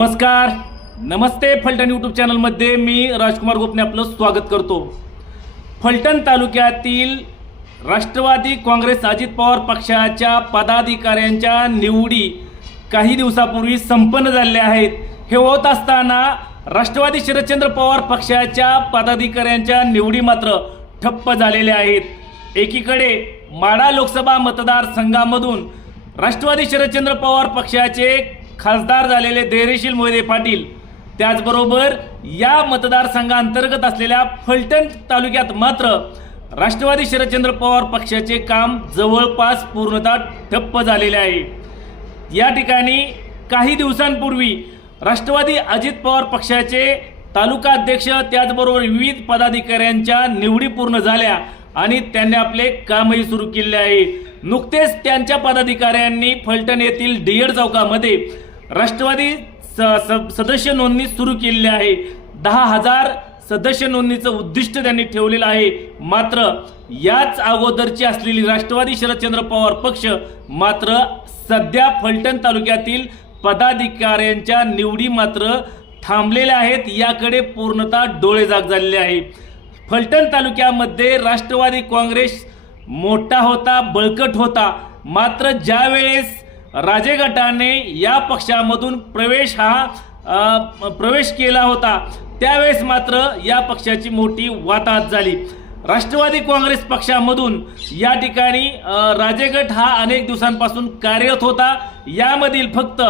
नमस्कार. नमस्ते फलटण यूट्यूब चॅनलमध्ये मी राजकुमार गोपने आपलं स्वागत करतो. फलटण तालुक्यातील राष्ट्रवादी काँग्रेस अजित पवार पक्षाच्या पदाधिकाऱ्यांच्या निवडी काही दिवसापूर्वी संपन्न झालेल्या आहेत. हे होत असताना राष्ट्रवादी शरदचंद्र पवार पक्षाच्या पदाधिकाऱ्यांच्या निवडी मात्र ठप्प झालेल्या आहेत. एकीकडे माडा लोकसभा मतदारसंघामधून राष्ट्रवादी शरदचंद्र पवार पक्षाचे खासदार झालेले धैर्यशील मोहिते पाटील त्याचबरोबर या मतदारसंघांतर्गत असलेल्या फलटण तालुक्यात मात्र राष्ट्रवादी शरदचंद्र पवार पक्षाचे काम जवळपास पूर्णतः ठप्प झालेले आहे. या ठिकाणी काही दिवसांपूर्वी राष्ट्रवादी अजित पवार पक्षाचे तालुका अध्यक्ष त्याचबरोबर विविध पदाधिकाऱ्यांच्या निवडी पूर्ण झाल्या आणि त्यांनी आपले कामही सुरू केले आहे. नुकतेच त्यांच्या पदाधिकाऱ्यांनी फलटण येथील डियड चौकामध्ये राष्ट्रवादी स- सदस्य नोंदणी सुरू केलेली आहे. दहा हजार सदस्य नोंदणीचं उद्दिष्ट त्यांनी ठेवलेलं आहे. मात्र याच अगोदरची असलेली राष्ट्रवादी शरदचंद्र पवार पक्ष मात्र सध्या फलटण तालुक्यातील पदाधिकाऱ्यांच्या निवडी मात्र थांबलेल्या आहेत. याकडे पूर्णतः डोळे जाग झालेले आहे. फलटण तालुक्यामध्ये राष्ट्रवादी काँग्रेस मोठा होता बळकट होता. मात्र ज्यावेळेस राजे गटाने या पक्षामधून प्रवेश हा प्रवेश केला होता. त्यावेळेस मात्र या पक्षाची मोठी वाताहत झाली. राष्ट्रवादी काँग्रेस पक्षामधून या ठिकाणी राजेगट हा अनेक दिवसांपासून कार्यरत होता. यामधील फक्त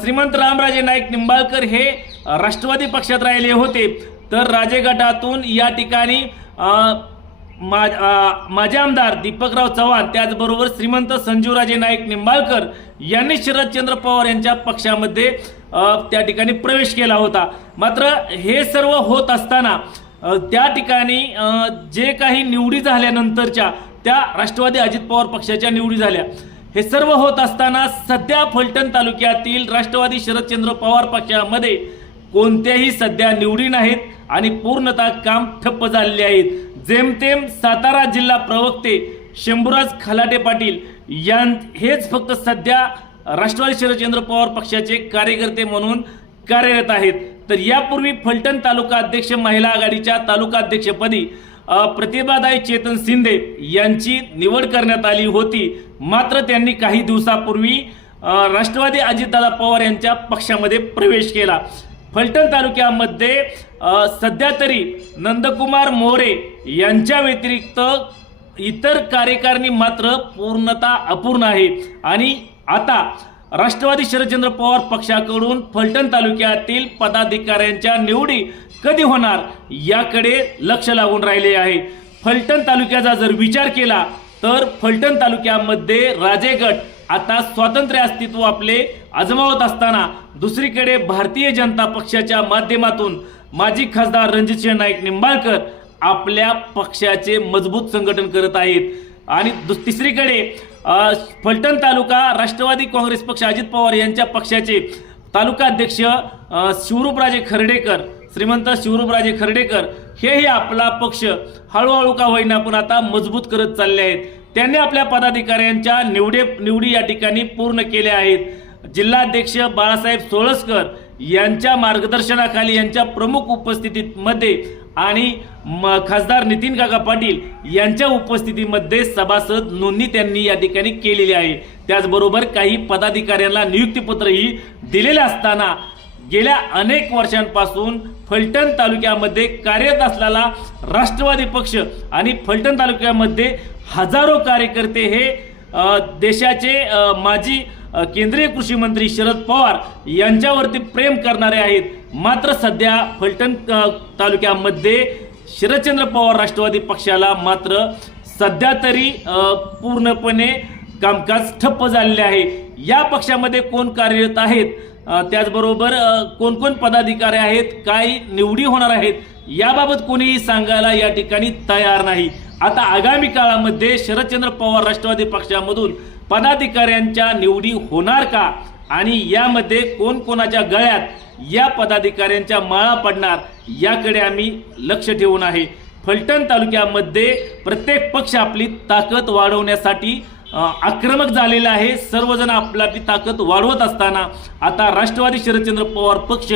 श्रीमंत रामराजे नाईक निंबाळकर हे राष्ट्रवादी पक्षात राहिले होते. तर राजे गटातून या ठिकाणी मा माजी आमदार दीपकराव चव्हाण त्याचबरोबर श्रीमंत संजीवराजे नाईक निंबाळकर यांनी शरदचंद्र पवार यांच्या पक्षामध्ये त्या ठिकाणी प्रवेश केला होता. मात्र हे सर्व होत असताना त्या ठिकाणी जे काही निवडी झाल्यानंतरच्या त्या राष्ट्रवादी अजित पवार पक्षाच्या निवडी झाल्या. हे सर्व होत असताना सध्या फलटण तालुक्यातील राष्ट्रवादी शरदचंद्र पवार पक्षामध्ये कोणत्याही सध्या निवडी नाहीत आणि पूर्णतः काम ठप्प झालेले आहेत. जेमतेम सातारा जिल्हा प्रवक्ते शंभूराज खलाटे पाटील यां हेच फक्त सध्या राष्ट्रवादी शरदचंद्र पवार पक्षाचे कार्यकर्ते म्हणून कार्यरत आहेत. तर यापूर्वी फलटण तालुका अध्यक्ष महिला आघाडीच्या तालुका अध्यक्षपदी प्रतिभादाई चेतन शिंदे यांची निवड करण्यात आली होती. मात्र त्यांनी काही दिवसापूर्वी राष्ट्रवादी अजितदादा पवार यांच्या पक्षामध्ये प्रवेश केला. फलटण तालुक्यामध्ये सध्या तरी नंदकुमार मोरे यांच्या व्यतिरिक्त इतर कार्यकारिणी मात्र पूर्णता अपूर्ण आहे. आणि आता राष्ट्रवादी शरदचंद्र पवार पक्षाकडून फलटण तालुक्यातील पदाधिकाऱ्यांच्या निवडी कधी होणार याकडे लक्ष लागून राहिले आहे. फलटण तालुक्याचा जर विचार केला तर फलटण तालुक्यामध्ये राजेगट आता स्वातंत्र्य अस्तित्व आपले आजमावत असताना दुसरीकडे भारतीय जनता पक्षाच्या माध्यमातून माजी खासदार रणजितसिंह नाईक निंबाळकर आपल्या पक्षाचे मजबूत संघटन करत आहेत. आणि दुस तिसरीकडे फलटण तालुका राष्ट्रवादी काँग्रेस पक्ष अजित पवार यांच्या पक्षाचे तालुकाध्यक्ष शिवरूपराजे खर्डेकर श्रीमंत शिवरूपराजे खर्डेकर हेही आपला पक्ष हळूहळू का होईना पण आता मजबूत करत चालले आहेत. त्यांनी आपल्या पदाधिकाऱ्यांच्या निवडे निवडी या ठिकाणी पूर्ण केल्या आहेत. जिल्हाध्यक्ष बाळासाहेब सोळसकर यांच्या मार्गदर्शनाखाली यांच्या प्रमुख उपस्थितीमध्ये आणि म- खासदार नितीन काका पाटील यांच्या उपस्थितीमध्ये सभासद नोंदणी त्यांनी या ठिकाणी केलेली आहे. त्याचबरोबर काही पदाधिकाऱ्यांना नियुक्तीपत्रही दिलेले असताना गेल्या अनेक वर्षांपासून फलटण तालुक्यामध्ये कार्यरत असलेला राष्ट्रवादी पक्ष आणि फलटण तालुक्यामध्ये हजारो कार्यकर्ते हे देशाचे माजी केंद्रीय कृषी मंत्री शरद पवार यांच्यावरती प्रेम करणारे आहेत. मात्र सध्या फलटण तालुक्यामध्ये शरदचंद्र पवार राष्ट्रवादी पक्षाला मात्र सध्या तरी पूर्णपणे कामकाज ठप्प झालेले आहे. या पक्षामध्ये कोण कार्यरत आहेत? त्याचबरोबर कोणकोण पदाधिकारी आहेत काय निवडी होणार आहेत याबाबत कोणीही सांगायला या ठिकाणी तयार नाही. आता आगामी काळामध्ये शरदचंद्र पवार राष्ट्रवादी पक्षामधून पदाधिकाऱ्यांच्या निवडी होणार का? आणि यामध्ये कोणकोणाच्या गळ्यात या पदाधिकाऱ्यांच्या माळा पडणार याकडे आम्ही लक्ष ठेवून आहे. फलटण तालुक्यामध्ये प्रत्येक पक्ष आपली ताकद वाढवण्यासाठी आक्रमक झालेलं आहे. सर्वजण आपली आपली ताकद वाढवत असताना आता राष्ट्रवादी शरदचंद्र पवार पक्ष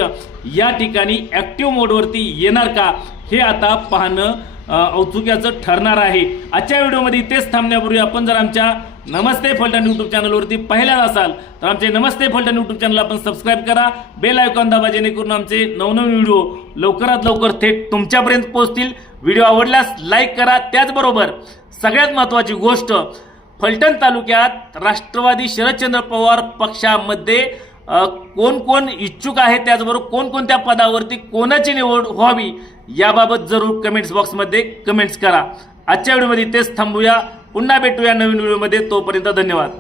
या ठिकाणी ॲक्टिव्ह मोडवरती येणार का हे आता पाहणं औत्सुक्याचं ठरणार आहे. आजच्या व्हिडिओमध्ये तेच थांबण्यापूर्वी आपण जर आमच्या नमस्ते फलटण यूट्यूब चॅनलवरती पहिल्यांदा असाल तर आमचे नमस्ते फलटण यूट्यूब चॅनल आपण सबस्क्राईब करा. बेल आयकॉन दाबा जेणेकरून आमचे नवनवीन व्हिडिओ लवकरात लवकर थेट तुमच्यापर्यंत पोहोचतील. व्हिडिओ आवडल्यास लाईक करा. त्याचबरोबर सगळ्यात महत्त्वाची गोष्ट फलटण तालुक्यात राष्ट्रवादी शरदचंद्र पवार पक्षामध्ये कोण कोण इच्छुक आहे त्याचबरोबर कोणकोणत्या पदावरती कोणाची निवड व्हावी याबाबत जरूर कमेंट्स बॉक्समध्ये कमेंट्स करा. आजच्या व्हिडिओमध्ये तेच थांबूया. पुन्हा भेटूया नवीन व्हिडिओमध्ये तोपर्यंत धन्यवाद.